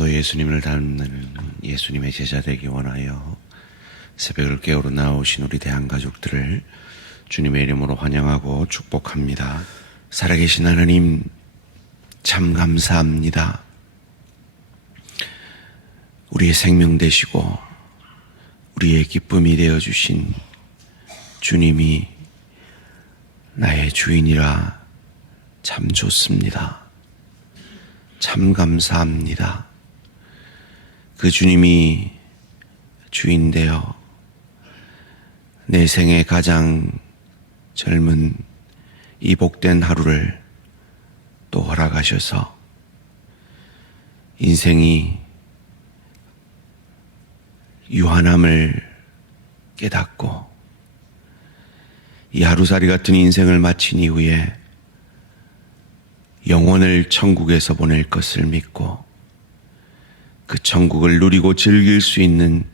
오늘도 예수님을 닮는 예수님의 제자 되기 원하여 새벽을 깨우러 나오신 우리 대한가족들을 주님의 이름으로 환영하고 축복합니다. 살아계신 하나님 참 감사합니다. 우리의 생명 되시고 우리의 기쁨이 되어주신 주님이 나의 주인이라 참 좋습니다. 참 감사합니다. 그 주님이 주인 되어 내 생의 가장 젊은 이 복된 하루를 또 허락하셔서 인생이 유한함을 깨닫고 이 하루살이 같은 인생을 마친 이후에 영혼을 천국에서 보낼 것을 믿고 그 천국을 누리고 즐길 수 있는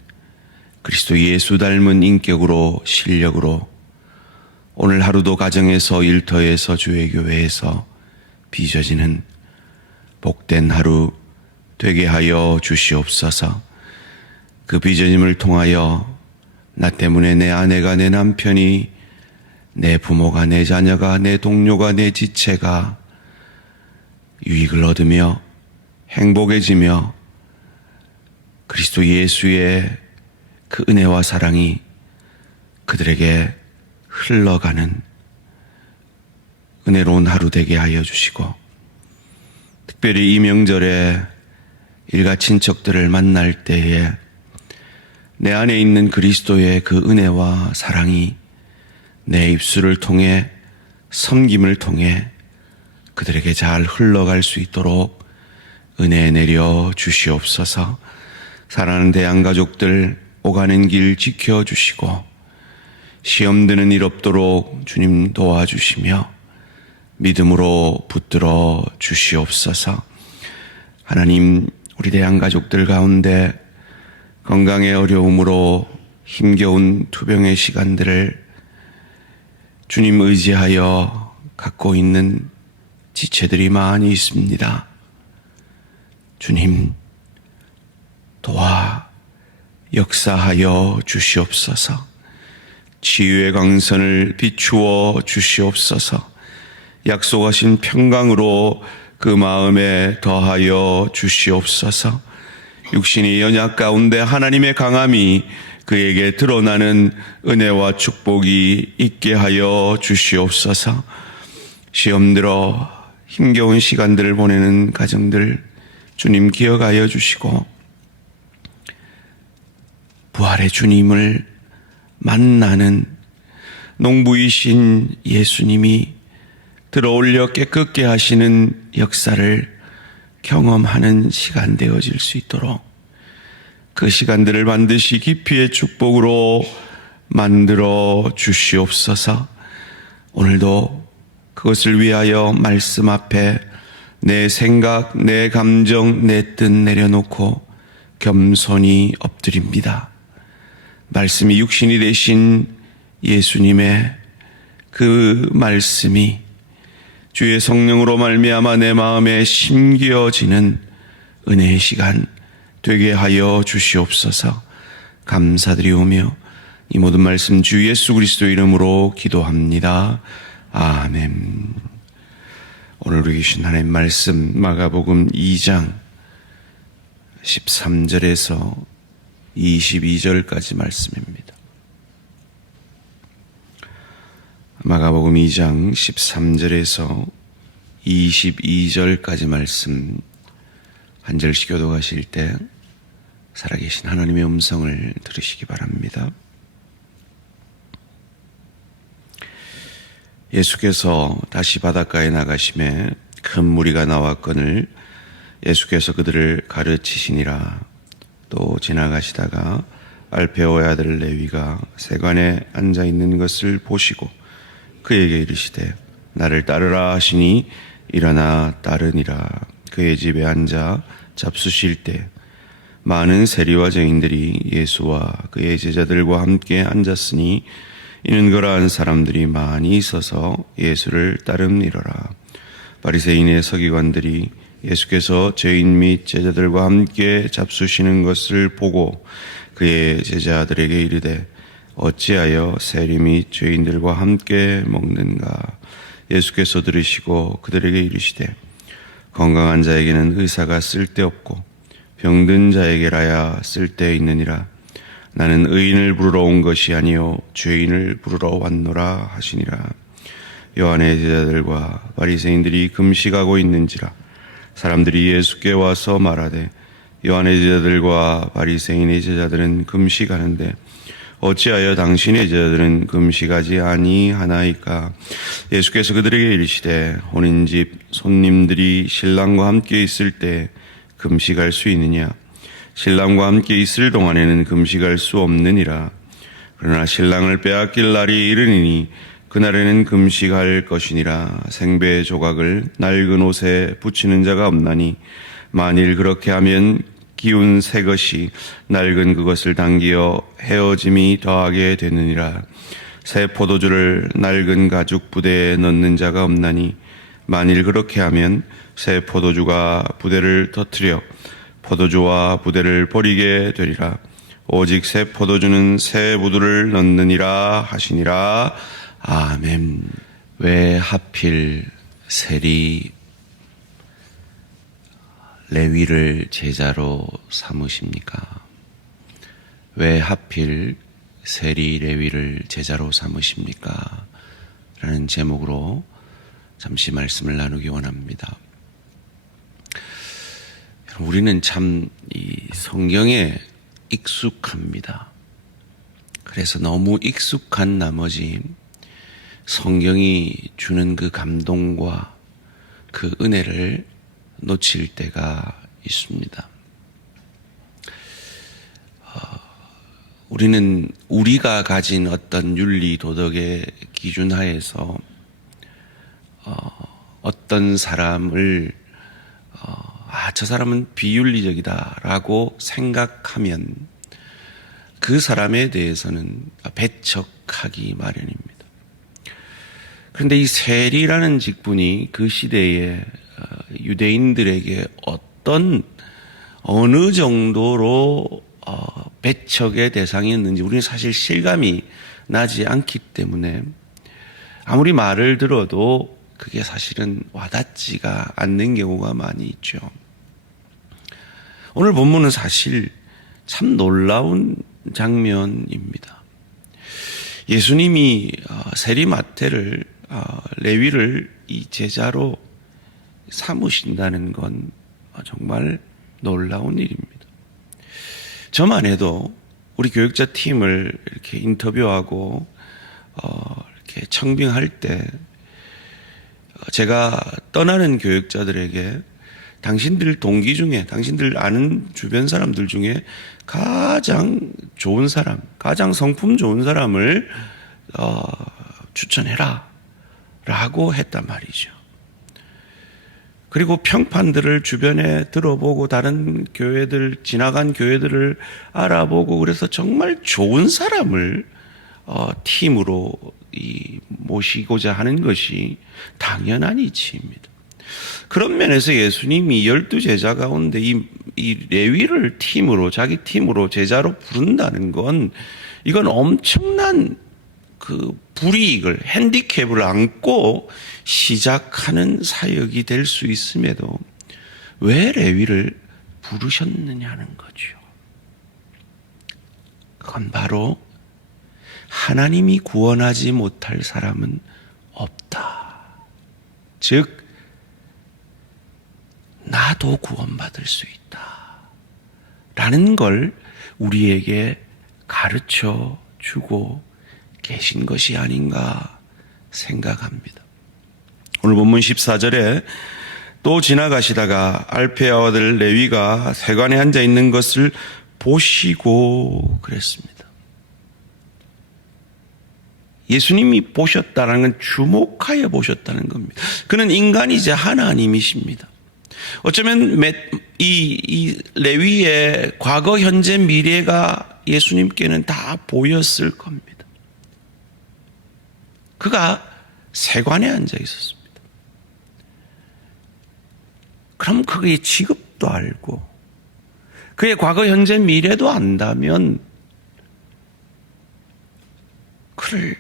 그리스도 예수 닮은 인격으로 실력으로 오늘 하루도 가정에서 일터에서 주의교회에서 빚어지는 복된 하루 되게 하여 주시옵소서. 그 빚어짐을 통하여 나 때문에 내 아내가 내 남편이 내 부모가 내 자녀가 내 동료가 내 지체가 유익을 얻으며 행복해지며 그리스도 예수의 그 은혜와 사랑이 그들에게 흘러가는 은혜로운 하루 되게 하여 주시고 특별히 이 명절에 일가 친척들을 만날 때에 내 안에 있는 그리스도의 그 은혜와 사랑이 내 입술을 통해 섬김을 통해 그들에게 잘 흘러갈 수 있도록 은혜 내려 주시옵소서. 사랑하는 대한가족들 오가는 길 지켜주시고 시험 드는 일 없도록 주님 도와주시며 믿음으로 붙들어 주시옵소서. 하나님, 우리 대한가족들 가운데 건강의 어려움으로 힘겨운 투병의 시간들을 주님 의지하여 갖고 있는 지체들이 많이 있습니다. 주님 도와 역사하여 주시옵소서. 치유의 광선을 비추어 주시옵소서. 약속하신 평강으로 그 마음에 더하여 주시옵소서. 육신이 연약 가운데 하나님의 강함이 그에게 드러나는 은혜와 축복이 있게 하여 주시옵소서. 시험 들어 힘겨운 시간들을 보내는 가정들 주님 기억하여 주시고 부활의 주님을 만나는 농부이신 예수님이 들어올려 깨끗게 하시는 역사를 경험하는 시간 되어질 수 있도록 그 시간들을 반드시 깊이의 축복으로 만들어 주시옵소서. 오늘도 그것을 위하여 말씀 앞에 내 생각, 내 감정, 내 뜻 내려놓고 겸손히 엎드립니다. 말씀이 육신이 되신 예수님의 그 말씀이 주의 성령으로 말미암아 내 마음에 심겨지는 은혜의 시간 되게 하여 주시옵소서. 감사드리오며 이 모든 말씀 주 예수 그리스도 이름으로 기도합니다. 아멘. 오늘 우리 계신 하나님 말씀 마가복음 2장 13절에서 22절까지 말씀입니다. 마가복음 2장 13절에서 22절까지 말씀 한 절씩 교독하실 때 살아계신 하나님의 음성을 들으시기 바랍니다. 예수께서 다시 바닷가에 나가심에 큰 무리가 나왔거늘 예수께서 그들을 가르치시니라. 또 지나가시다가 알페오의 아들 레위가 세관에 앉아있는 것을 보시고 그에게 이르시되 나를 따르라 하시니 일어나 따르니라. 그의 집에 앉아 잡수실 때 많은 세리와 죄인들이 예수와 그의 제자들과 함께 앉았으니 이는 그러한 사람들이 많이 있어서 예수를 따름이러라. 바리새인의 서기관들이 예수께서 죄인 및 제자들과 함께 잡수시는 것을 보고 그의 제자들에게 이르되 어찌하여 세리 및 죄인들과 함께 먹는가? 예수께서 들으시고 그들에게 이르시되 건강한 자에게는 의사가 쓸데없고 병든 자에게라야 쓸데있느니라. 나는 의인을 부르러 온 것이 아니요 죄인을 부르러 왔노라 하시니라. 요한의 제자들과 바리새인들이 금식하고 있는지라 사람들이 예수께 와서 말하되 요한의 제자들과 바리새인의 제자들은 금식하는데 어찌하여 당신의 제자들은 금식하지 아니하나이까? 예수께서 그들에게 이르시되 혼인집 손님들이 신랑과 함께 있을 때 금식할 수 있느냐? 신랑과 함께 있을 동안에는 금식할 수 없느니라. 그러나 신랑을 빼앗길 날이 이르니 그날에는 금식할 것이니라. 생배 조각을 낡은 옷에 붙이는 자가 없나니 만일 그렇게 하면 기운 새 것이 낡은 그것을 당기어 헤어짐이 더하게 되느니라. 새 포도주를 낡은 가죽 부대에 넣는 자가 없나니 만일 그렇게 하면 새 포도주가 부대를 터뜨려 포도주와 부대를 버리게 되리라. 오직 새 포도주는 새 부두를 넣느니라 하시니라. 아멘. 왜 하필 세리 레위를 제자로 삼으십니까? 왜 하필 세리 레위를 제자로 삼으십니까? 라는 제목으로 잠시 말씀을 나누기 원합니다. 우리는 참 이 성경에 익숙합니다. 그래서 너무 익숙한 나머지 성경이 주는 그 감동과 그 은혜를 놓칠 때가 있습니다. 우리는 우리가 가진 어떤 윤리 도덕의 기준 하에서 어떤 사람을 저 사람은 비윤리적이다라고 생각하면 그 사람에 대해서는 배척하기 마련입니다. 그런데 이 세리라는 직분이 그 시대에 유대인들에게 어느 정도로 배척의 대상이었는지 우리는 사실 실감이 나지 않기 때문에 아무리 말을 들어도 그게 사실은 와닿지가 않는 경우가 많이 있죠. 오늘 본문은 사실 참 놀라운 장면입니다. 예수님이 세리마태를 레위를 이 제자로 삼으신다는 건 정말 놀라운 일입니다. 저만 해도 우리 교육자 팀을 이렇게 인터뷰하고 이렇게 청빙할 때 제가 떠나는 교육자들에게 당신들 동기 중에 당신들 아는 주변 사람들 중에 가장 좋은 사람, 가장 성품 좋은 사람을 추천해라 라고 했단 말이죠. 그리고 평판들을 주변에 들어보고 다른 교회들, 지나간 교회들을 알아보고 그래서 정말 좋은 사람을 팀으로 모시고자 하는 것이 당연한 이치입니다. 그런 면에서 예수님이 12제자 가운데 이 레위를 팀으로, 자기 팀으로 제자로 부른다는 건 이건 엄청난 그 불이익을, 핸디캡을 안고 시작하는 사역이 될 수 있음에도 왜 레위를 부르셨느냐는 거죠. 그건 바로 하나님이 구원하지 못할 사람은 없다. 즉, 나도 구원받을 수 있다. 라는 걸 우리에게 가르쳐 주고 계신 것이 아닌가 생각합니다. 오늘 본문 14절에 또 지나가시다가 알페아와 아들 레위가 세관에 앉아 있는 것을 보시고 그랬습니다. 예수님이 보셨다는 건 주목하여 보셨다는 겁니다. 그는 인간이자 하나님이십니다. 어쩌면 이 레위의 과거, 현재, 미래가 예수님께는 다 보였을 겁니다. 그가 세관에 앉아 있었습니다. 그럼 그의 직업도 알고 그의 과거, 현재, 미래도 안다면 그를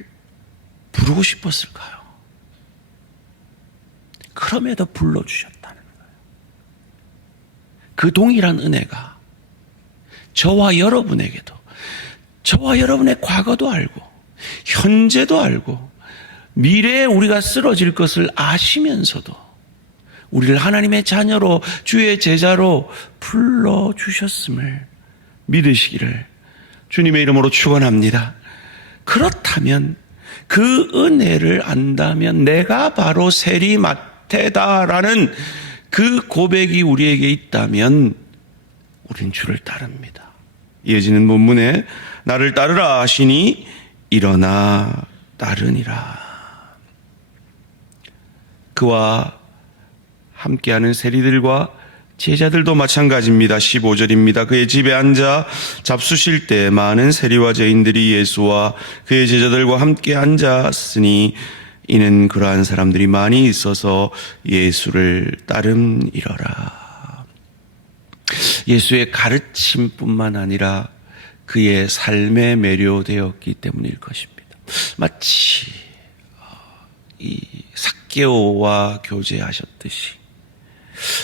부르고 싶었을까요? 그럼에도 불러주셨다는 거예요. 그 동일한 은혜가 저와 여러분에게도, 저와 여러분의 과거도 알고 현재도 알고 미래에 우리가 쓰러질 것을 아시면서도 우리를 하나님의 자녀로, 주의 제자로 불러주셨음을 믿으시기를 주님의 이름으로 축원합니다. 그렇다면 그 은혜를 안다면 내가 바로 세리마태다라는 그 고백이 우리에게 있다면 우린 주를 따릅니다. 이어지는 본문에 나를 따르라 하시니 일어나 따르니라. 그와 함께하는 세리들과 제자들도 마찬가지입니다. 15절입니다. 그의 집에 앉아 잡수실 때 많은 세리와 죄인들이 예수와 그의 제자들과 함께 앉았으니 이는 그러한 사람들이 많이 있어서 예수를 따름이러라. 예수의 가르침뿐만 아니라 그의 삶에 매료되었기 때문일 것입니다. 마치 이 삭개오와 교제하셨듯이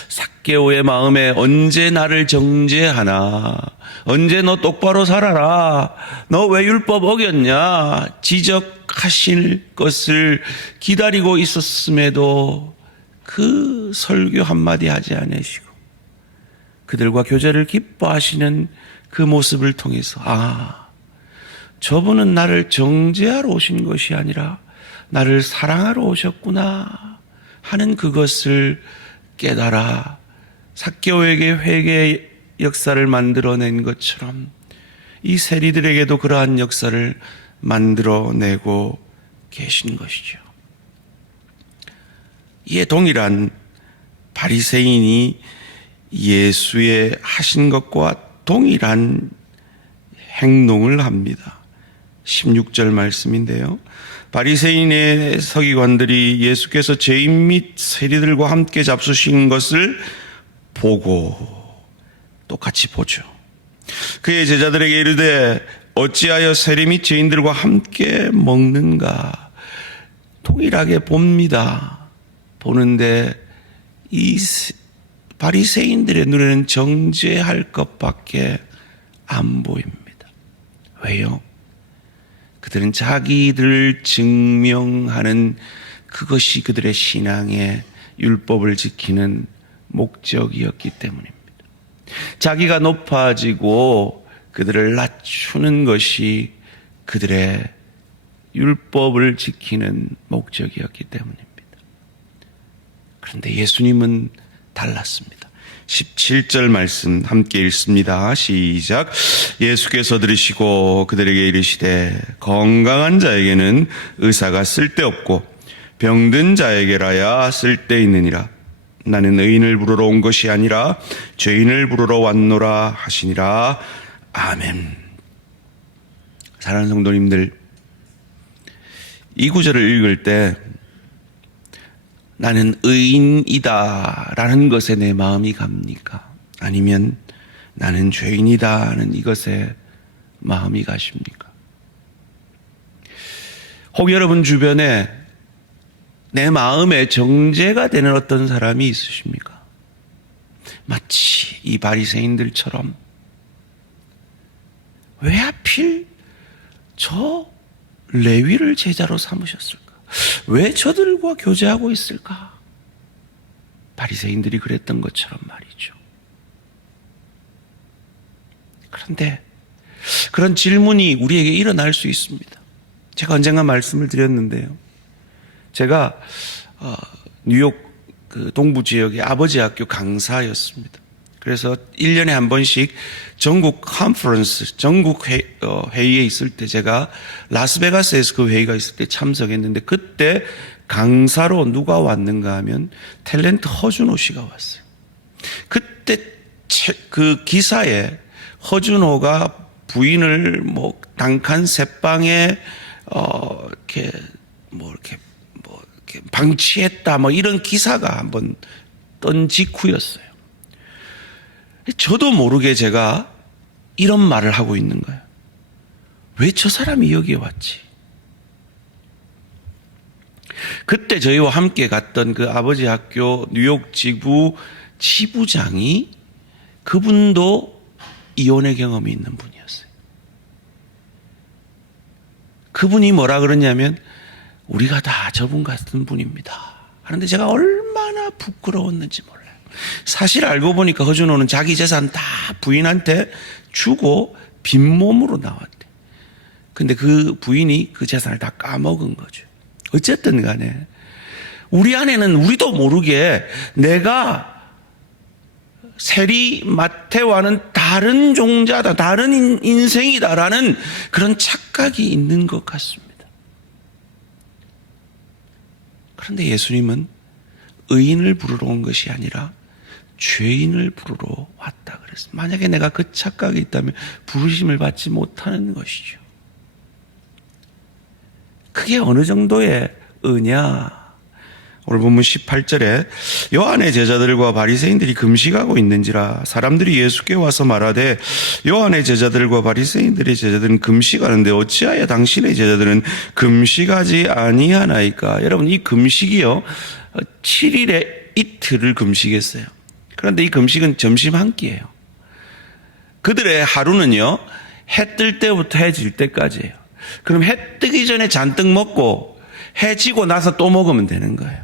삭개오의 마음에 언제 나를 정죄하나, 언제 너 똑바로 살아라, 너 왜 율법 어겼냐 지적하실 것을 기다리고 있었음에도 그 설교 한마디 하지 않으시고 그들과 교제를 기뻐하시는 그 모습을 통해서 저분은 나를 정죄하러 오신 것이 아니라 나를 사랑하러 오셨구나 하는 그것을 깨달아 삭개오에게 회개의 역사를 만들어낸 것처럼 이 세리들에게도 그러한 역사를 만들어내고 계신 것이죠. 이에 동일한 바리새인이 예수의 하신 것과 동일한 행동을 합니다. 16절 말씀인데요. 바리새인의 서기관들이 예수께서 죄인 및 세리들과 함께 잡수신 것을 보고 똑같이 보죠. 그의 제자들에게 이르되 어찌하여 세리 및 죄인들과 함께 먹는가. 동일하게 봅니다. 보는데 이 바리새인들의 눈에는 정죄할 것밖에 안 보입니다. 왜요? 그들은 자기들을 증명하는 그것이 그들의 신앙의 율법을 지키는 목적이었기 때문입니다. 자기가 높아지고 그들을 낮추는 것이 그들의 율법을 지키는 목적이었기 때문입니다. 그런데 예수님은 달랐습니다. 17절 말씀 함께 읽습니다. 시작. 예수께서 들으시고 그들에게 이르시되 건강한 자에게는 의사가 쓸데없고 병든 자에게라야 쓸데있느니라. 나는 의인을 부르러 온 것이 아니라 죄인을 부르러 왔노라 하시니라. 아멘. 사랑하는 성도님들, 이 구절을 읽을 때 나는 의인이다 라는 것에 내 마음이 갑니까? 아니면 나는 죄인이다 하는 이것에 마음이 가십니까? 혹 여러분 주변에 내 마음에 정죄가 되는 어떤 사람이 있으십니까? 마치 이 바리새인들처럼 왜 하필 저 레위를 제자로 삼으셨을까? 왜 저들과 교제하고 있을까? 바리새인들이 그랬던 것처럼 말이죠. 그런데 그런 질문이 우리에게 일어날 수 있습니다. 제가 언젠가 말씀을 드렸는데요. 제가 뉴욕 그 동부 지역의 아버지 학교 강사였습니다. 그래서 1년에 한 번씩 전국 컨퍼런스, 전국 회의에 있을 때 제가 라스베가스에서 그 회의가 있을 때 참석했는데 그때 강사로 누가 왔는가 하면 탤런트 허준호 씨가 왔어요. 그때 그 기사에 허준호가 부인을 단칸 새방에 이렇게 방치했다 이런 기사가 한번 왔던 직후였어요. 저도 모르게 제가 이런 말을 하고 있는 거예요. 왜 저 사람이 여기에 왔지? 그때 저희와 함께 갔던 그 아버지 학교 뉴욕 지부 지부장이 그분도 이혼의 경험이 있는 분이었어요. 그분이 뭐라 그러냐면 우리가 다 저분 같은 분입니다 하는데 제가 얼마나 부끄러웠는지 몰라요. 사실 알고 보니까 허준호는 자기 재산 다 부인한테 주고 빈몸으로 나왔대. 근데 그 부인이 그 재산을 다 까먹은 거죠. 어쨌든 간에 우리 안에는 우리도 모르게 내가 세리 마태와는 다른 종자다, 다른 인생이다라는 그런 착각이 있는 것 같습니다. 그런데 예수님은 의인을 부르러 온 것이 아니라 죄인을 부르러 왔다 그랬어요. 만약에 내가 그 착각이 있다면 부르심을 받지 못하는 것이죠. 그게 어느 정도의 의냐? 오늘 본문 18절에 요한의 제자들과 바리새인들이 금식하고 있는지라 사람들이 예수께 와서 말하되 요한의 제자들과 바리새인들의 제자들은 금식하는데 어찌하여 당신의 제자들은 금식하지 아니하나이까? 여러분, 이 금식이요 7일에 이틀을 금식했어요. 그런데 이 금식은 점심 한 끼예요. 그들의 하루는요 해 뜰 때부터 해 질 때까지예요. 그럼 해 뜨기 전에 잔뜩 먹고 해 지고 나서 또 먹으면 되는 거예요.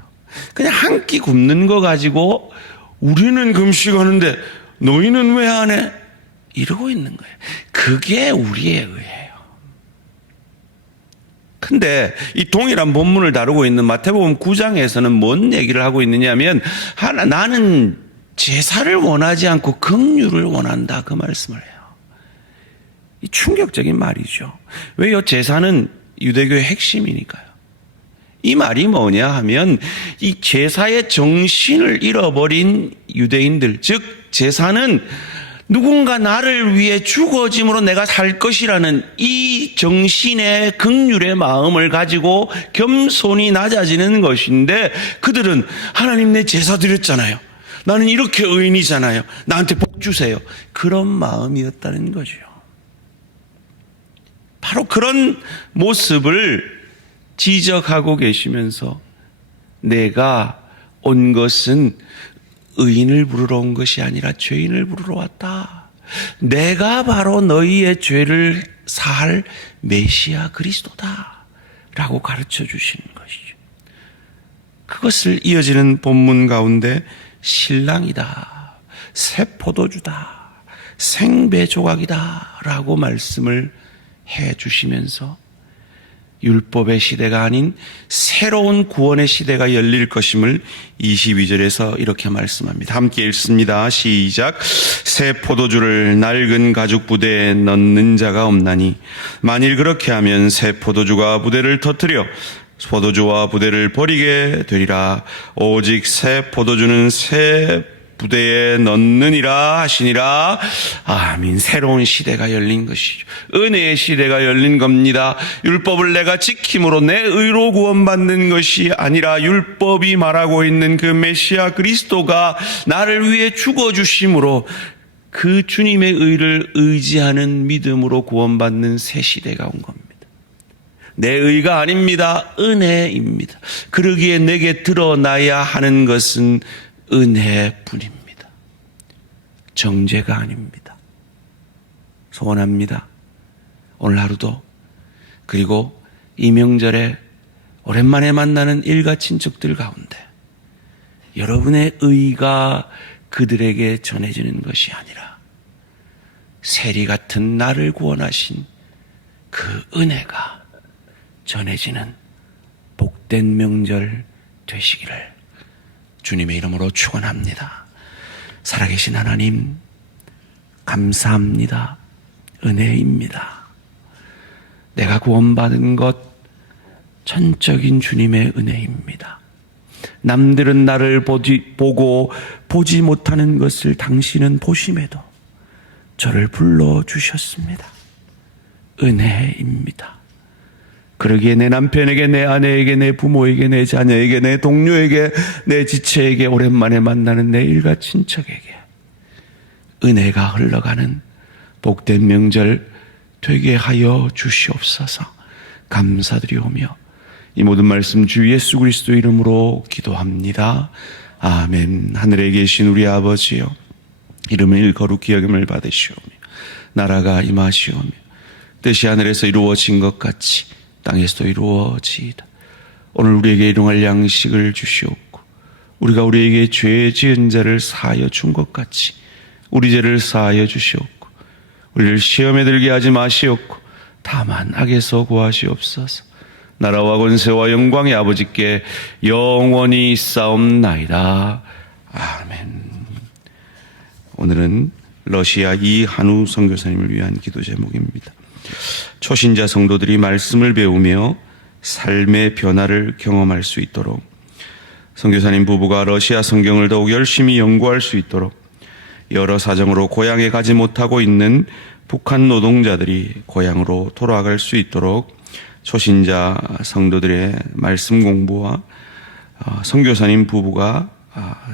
그냥 한 끼 굶는 거 가지고 우리는 금식하는데 너희는 왜 안 해? 이러고 있는 거예요. 그게 우리의 의예요. 근데 이 동일한 본문을 다루고 있는 마태복음 9장에서는 뭔 얘기를 하고 있느냐면 나는 제사를 원하지 않고 긍휼을 원한다, 그 말씀을 해요. 이 충격적인 말이죠. 왜요? 제사는 유대교의 핵심이니까요. 이 말이 뭐냐 하면 이 제사의 정신을 잃어버린 유대인들, 즉 제사는 누군가 나를 위해 죽어짐으로 내가 살 것이라는 이 정신의 긍휼의 마음을 가지고 겸손히 낮아지는 것인데, 그들은 하나님 내 제사 드렸잖아요, 나는 이렇게 의인이잖아요, 나한테 복 주세요, 그런 마음이었다는 거죠. 바로 그런 모습을 지적하고 계시면서 내가 온 것은 의인을 부르러 온 것이 아니라 죄인을 부르러 왔다. 내가 바로 너희의 죄를 사할 메시아 그리스도다 라고 가르쳐 주시는 것이죠. 그것을 이어지는 본문 가운데 신랑이다, 새 포도주다, 생배 조각이다 라고 말씀을 해 주시면서 율법의 시대가 아닌 새로운 구원의 시대가 열릴 것임을 22절에서 이렇게 말씀합니다. 함께 읽습니다. 시작. 새 포도주를 낡은 가죽 부대에 넣는 자가 없나니 만일 그렇게 하면 새 포도주가 부대를 터뜨려 포도주와 부대를 버리게 되리라. 오직 새 포도주는 새 부대에 넣느니라 하시니라. 아멘. 새로운 시대가 열린 것이죠. 은혜의 시대가 열린 겁니다. 율법을 내가 지킴으로 내 의로 구원받는 것이 아니라 율법이 말하고 있는 그 메시아 그리스도가 나를 위해 죽어주심으로 그 주님의 의를 의지하는 믿음으로 구원받는 새 시대가 온 겁니다. 내 의가 아닙니다. 은혜입니다. 그러기에 내게 드러나야 하는 것은 은혜뿐입니다. 정죄가 아닙니다. 소원합니다. 오늘 하루도, 그리고 이 명절에 오랜만에 만나는 일가 친척들 가운데 여러분의 의가 그들에게 전해지는 것이 아니라 세리 같은 나를 구원하신 그 은혜가 전해지는 복된 명절 되시기를 주님의 이름으로 축원합니다. 살아계신 하나님, 감사합니다. 은혜입니다. 내가 구원받은 것 전적인 주님의 은혜입니다. 남들은 나를 보고 보지 못하는 것을 당신은 보심에도 저를 불러주셨습니다. 은혜입니다. 그러기에 내 남편에게, 내 아내에게, 내 부모에게, 내 자녀에게, 내 동료에게, 내 지체에게, 오랜만에 만나는 내 일가 친척에게 은혜가 흘러가는 복된 명절 되게 하여 주시옵소서. 감사드리오며 이 모든 말씀 주 예수 그리스도 이름으로 기도합니다. 아멘. 하늘에 계신 우리 아버지여, 이름을 거룩히 여김을 받으시오며 나라가 임하시오며 뜻이 하늘에서 이루어진 것 같이 땅에서도 이루어지이다. 오늘 우리에게 일용할 양식을 주시옵고 우리가 우리에게 죄 지은 자를 사하여 준 것 같이 우리 죄를 사하여 주시옵고 우리를 시험에 들게 하지 마시옵고 다만 악에서 구하시옵소서. 나라와 권세와 영광의 아버지께 영원히 싸움나이다. 아멘. 오늘은 러시아 이한우 선교사님을 위한 기도 제목입니다. 초신자 성도들이 말씀을 배우며 삶의 변화를 경험할 수 있도록 선교사님 부부가 러시아 성경을 더욱 열심히 연구할 수 있도록 여러 사정으로 고향에 가지 못하고 있는 북한 노동자들이 고향으로 돌아갈 수 있도록 초신자 성도들의 말씀 공부와 선교사님 부부가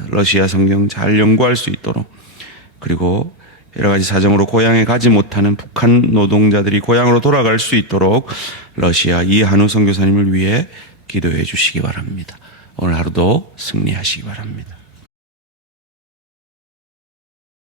러시아 성경 잘 연구할 수 있도록, 그리고 여러 가지 사정으로 고향에 가지 못하는 북한 노동자들이 고향으로 돌아갈 수 있도록 러시아 이한우 선교사님을 위해 기도해 주시기 바랍니다. 오늘 하루도 승리하시기 바랍니다.